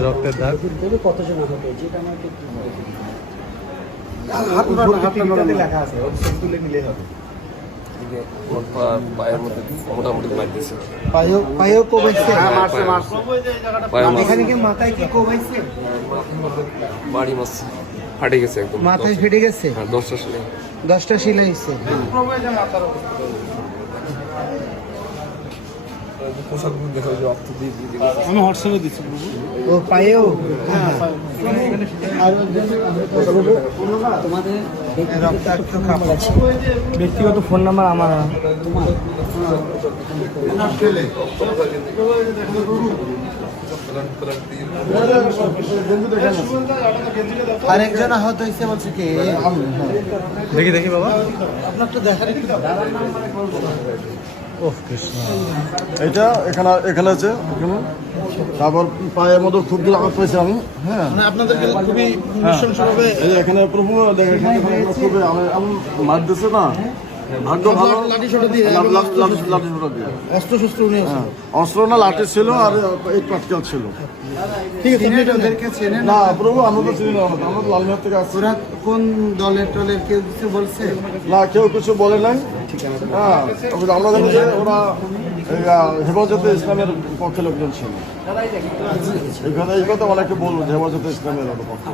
রক্তের দাগ কতজন আহত হয়েছে আমাকে লেখা আছে তুলে নিলেই হবে গেছে। ফাটে একদম মাথায় ফেটে গেছে হ্যাঁ দশটা লেগে দশটা পোশাকগুলো দেখো যে রক্ত দিয়ে দিয়ে দিয়ে আমি হোয়াটসঅ্যাপে দিচ্ছি। ও পায়েও? তোমাদের আছে ব্যক্তিগত ফোন নাম্বার আমার। আরেকজন আহত হয়েছে বলছে কি? দেখি দেখি বাবা। আপনার তো দেখা এটা এখানে এখানে আছে এখানে। তারপর পায়ের মধ্যে খুব দূর আঘাত পাইছি আমি হ্যাঁ। মানে আপনাদেরকে খুবই নৃশংসভাবে এই যে এখানে প্রভু দেখে এখানে এখানে আমি- মার দিছে না। ভাগ্য ভালো। অস্ত্র শস্ত্র নিয়ে হ্যাঁ অস্ত্র না লাঠি ছিল আর এই পাটকেল ছিল। ঠিক আছে আপনি ওদেরকে চেনেন? না প্রভু আমরা তো চিনি না আমরা তো থেকে আসছি। ওরা কোন দলের টলের কেউ কিছু বলছে? না কেউ কিছু বলে নাই। হ্যাঁ তবে আমরা জানি যে ওরা হেফাজতে ইসলামের পক্ষে লোকজন ছিল। এই কথা এই কথা অনেকে বলব যে হেফাজতে ইসলামের পক্ষে।